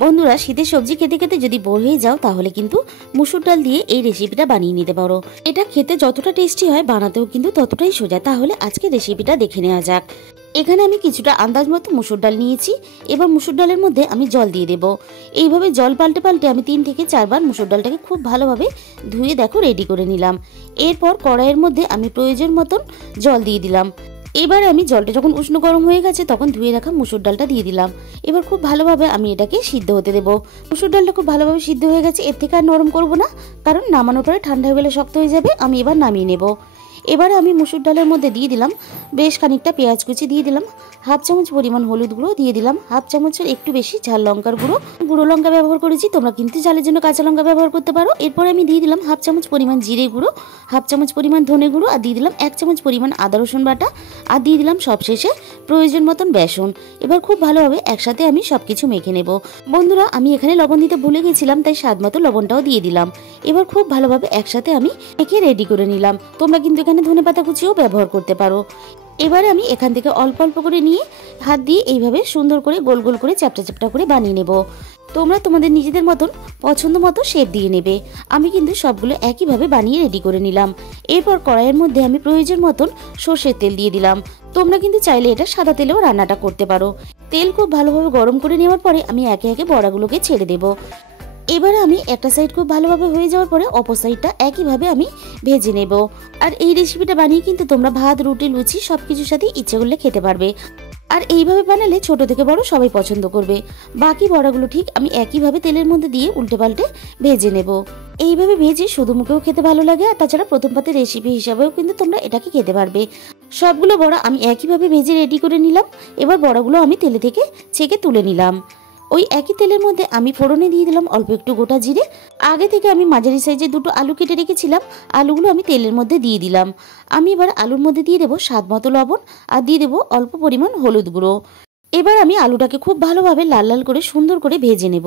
বন্ধুরা শীতের সবজি খেতে খেতে যদি বোর হয়ে যাও তাহলে কিন্তু মুসুর ডাল দিয়ে এই রেসিপিটা বানিয়ে নিতে পারো। এটা খেতে যতটা টেস্টি হয় বানাতেও কিন্তু ততটাই সোজা। তাহলে আজকে রেসিপিটা দেখে নেওয়া যাক। এখানে আমি কিছুটা আন্দাজ মতো মুসুর ডাল নিয়েছি। এবার মুসুর ডালের মধ্যে আমি জল দিয়ে দেব। এইভাবে জল পাল্টে পাল্টে আমি 3 থেকে 4 বার মুসুর ডালটাকে খুব ভালোভাবে ধুয়ে দেখো রেডি করে নিলাম। এরপর কড়াইয়ের মধ্যে আমি প্রয়োজন মতন জল দিয়ে দিলাম। এবার আমি জলটা যখন উষ্ণ গরম হয়ে গেছে তখন ধুয়ে রাখা মুসুর ডালটা দিয়ে দিলাম। এবার খুব ভালোভাবে আমি এটাকে সিদ্ধ হতে দেবো। মুসুর ডালটা খুব ভালোভাবে সিদ্ধ হয়ে গেছে, এর থেকে আর নরম করবো না, কারণ নামানোর পরে ঠান্ডা হয়ে গেলে শক্ত হয়ে যাবে। আমি এবার নামিয়ে নেব। এবারে আমি মুসুর ডালের মধ্যে দিয়ে দিলাম বেশ খানিকটা পেঁয়াজ কুচি, দিয়ে দিলাম হাফ চামচ পরিমাণ হলুদ গুঁড়ো, দিয়ে দিলাম হাফ চামচের একটু বেশি ঝাল লঙ্কার গুঁড়ো। গুঁড়ো লঙ্কা ব্যবহার করেছি, তোমরা কিন্তু ঝালের জন্য কাঁচা লঙ্কা ব্যবহার করতে পারো। এরপরে আমি দিয়ে দিলাম হাফ চামচ পরিমাণ জিরে গুঁড়ো, হাফ চামচ পরিমাণ ধনে গুঁড়ো, আর দিয়ে দিলাম 1 চামচ পরিমাণ আদা রসুন বাটা, আর দিয়ে দিলাম সবশেষে প্রয়োজন মতন বেসন। এবার খুব ভালোভাবে একসাথে আমি সবকিছু মেখে নেব। বন্ধুরা আমি এখানে লবণ দিতে ভুলে গেছিলাম, তাই স্বাদ মতো লবণটাও দিয়ে দিলাম। এবার খুব ভালোভাবে একসাথে আমি মেখে রেডি করে নিলাম। তোমরা কিন্তু এখানে ধনেপাতা কুচিও ব্যবহার করতে পারো। এবারে আমি এখান থেকে অল্প অল্প করে নিয়ে হাত দিয়ে এইভাবে সুন্দর করে গোল গোল করে চ্যাপটা চ্যাপটা করে বানিয়ে নেব। তোমরা তোমাদের নিজেদের মতন পছন্দ মতো শেপ দিয়ে নেবে। আমি কিন্তু সবগুলো একইভাবে বানিয়ে রেডি করে নিলাম। এরপর কড়াইয়ের মধ্যে আমি প্রয়োজন মতন সর্ষের তেল দিয়ে দিলাম। তোমরা কিন্তু চাইলে এটা সাদা তেলেও রান্নাটা করতে পারো। তেল খুব ভালোভাবে গরম করে নেওয়ার পরে আমি একে একে বড়াগুলোকে ছেড়ে দেব। এবারে আমি একটা সাইড খুব ভালোভাবে হয়ে যাওয়ার পরে অপর সাইডটা একইভাবে আমি ভেজে নেব। আর এই রেসিপিটা বানিয়ে কিন্তু তোমরা ভাত, রুটি, লুচি সবকিছুর সাথে ইচ্ছে করলে খেতে পারবে। আর এইভাবে বানালে ছোট থেকে বড় সবাই পছন্দ করবে। বাকি বড়াগুলো ঠিক আমি একইভাবে তেলের মধ্যে দিয়ে উল্টে পাল্টে ভেজে নেব। এইভাবে ভেজে শুধু মুখেও খেতে ভালো লাগে, আর তাছাড়া প্রথম পাতে রেসিপি হিসাবেও কিন্তু তোমরা এটাকে খেতে পারবে। সবগুলো বড়া আমি একইভাবে ভেজে রেডি করে নিলাম। এবার বড়াগুলো আমি তেলে থেকে ছেঁকে তুলে নিলাম। ওই একই তেলের মধ্যে আমি ফোড়নে দিয়ে দিলাম অল্প একটু গোটা জিরে। আগে থেকে আমি মাঝারি সাইজে 2টো আলু কেটে রেখেছিলাম, আলুগুলো আমি তেলের মধ্যে দিয়ে দিলাম। আমি এবার আলুর মধ্যে দিয়ে দেবো স্বাদ মতো লবণ, আর দিয়ে দেবো অল্প পরিমাণ হলুদ গুঁড়ো। এবার আমি আলুটাকে খুব ভালোভাবে লাল লাল করে সুন্দর করে ভেজে নেব।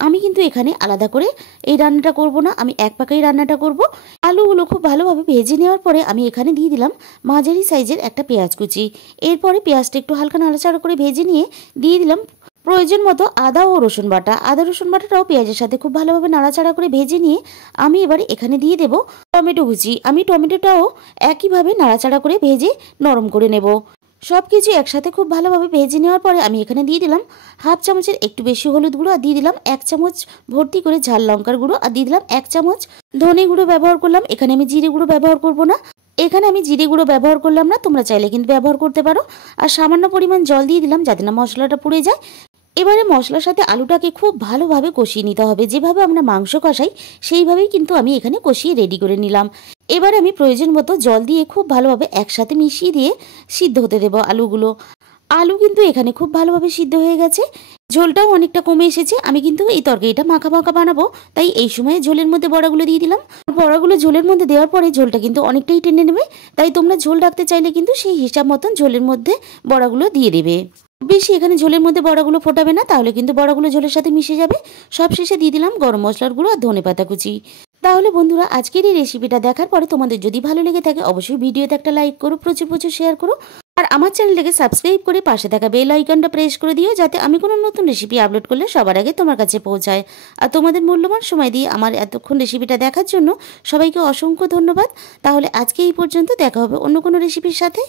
আমি কিন্তু এখানে আলাদা করে এই রান্নাটা করব না, আমি এক পাকেই রান্নাটা করব। আলুগুলো খুব ভালোভাবে ভেজে নেওয়ার পরে আমি এখানে দিয়ে দিলাম মাঝারি সাইজের একটা পেঁয়াজ কুচি। এরপরে পেঁয়াজটা একটু হালকা নাড়াচাড়া করে ভেজে নিয়ে দিয়ে দিলাম প্রয়োজন মতো আদা ও রসুন বাটা। আদা রসুন বাটাটাও পেঁয়াজের সাথে খুব ভালোভাবে নাড়াচাড়া করে ভেজে নিয়ে আমি এবার এখানে দিয়ে দেব টমেটো কুচি। আমি টমেটোটাও একইভাবে নাড়াচাড়া করে ভেজে নরম করে নেব। সব কিছু একসাথে খুব ভালোভাবে ভেজে নেওয়ার পরে আমি এখানে দিয়ে দিলাম হাফ চামচের একটু বেশি হলুদ গুঁড়ো, আর দিয়ে দিলাম 1 চামচ ভর্তি করে ঝাল লঙ্কার গুঁড়ো, আর দিয়ে দিলাম 1 চামচ ধনে গুঁড়ো ব্যবহার করলাম। এখানে আমি জিরে গুঁড়ো ব্যবহার করব না। এখানে আমি জিরে গুঁড়ো ব্যবহার করলাম না, তোমরা চাইলে কিন্তু ব্যবহার করতে পারো। আর সামান্য পরিমাণ জল দিয়ে দিলাম যাতে না মশলাটা পুড়ে যায়। এবারে মশলার সাথে আলুটাকে খুব ভালোভাবে কষিয়ে নিতে হবে। যেভাবে আমরা মাংস কষাই সেইভাবেই কিন্তু আমি এখানে কষিয়ে রেডি করে নিলাম। এবার আমি প্রয়োজন মতো জল দিয়ে খুব ভালোভাবে একসাথে মিশিয়ে দিয়ে সিদ্ধ হতে দেবো আলুগুলো। আলু কিন্তু এখানে খুব ভালোভাবে সিদ্ধ হয়ে গেছে, ঝোলটাও অনেকটা কমে এসেছে। আমি কিন্তু এই তরকারিটা মাখা মাখা বানাবো, তাই এই সময় ঝোলের মধ্যে বড়াগুলো দিয়ে দিলাম। বড়াগুলো ঝোলের মধ্যে দেওয়ার পরে ঝোলটা কিন্তু অনেকটাই টেনে নেবে, তাই তোমরা ঝোল রাখতে চাইলে কিন্তু সেই হিসাব মতন ঝোলের মধ্যে বড়াগুলো দিয়ে দেবে। বেশি এখানে ঝোলের মধ্যে বড়াগুলো ফোটাবে না, তাহলে কিন্তু বড়াগুলো ঝোলের সাথে মিশে যাবে। সব শেষে দিয়ে দিলাম গরম মশলার গুঁড়ো আর ধনেপাতা কুচি। তাহলে বন্ধুরা আজকের এই রেসিপিটা দেখার পরে তোমাদের যদি ভালো লেগে থাকে অবশ্যই ভিডিওতে একটা লাইক করো, প্রচুর প্রচুর শেয়ার করো, আর আমার চ্যানেলটাকে সাবস্ক্রাইব করে পাশে থাকা বেল আইকনটা প্রেস করে দিও, যাতে আমি কোনো নতুন রেসিপি আপলোড করলে সবার আগে তোমার কাছে পৌঁছায়। আর তোমাদের মূল্যবান সময় দিয়ে আমার এতক্ষণ রেসিপিটা দেখার জন্য সবাইকে অসংখ্য ধন্যবাদ। তাহলে আজকে এই পর্যন্ত, দেখা হবে অন্য কোনো রেসিপির সাথে।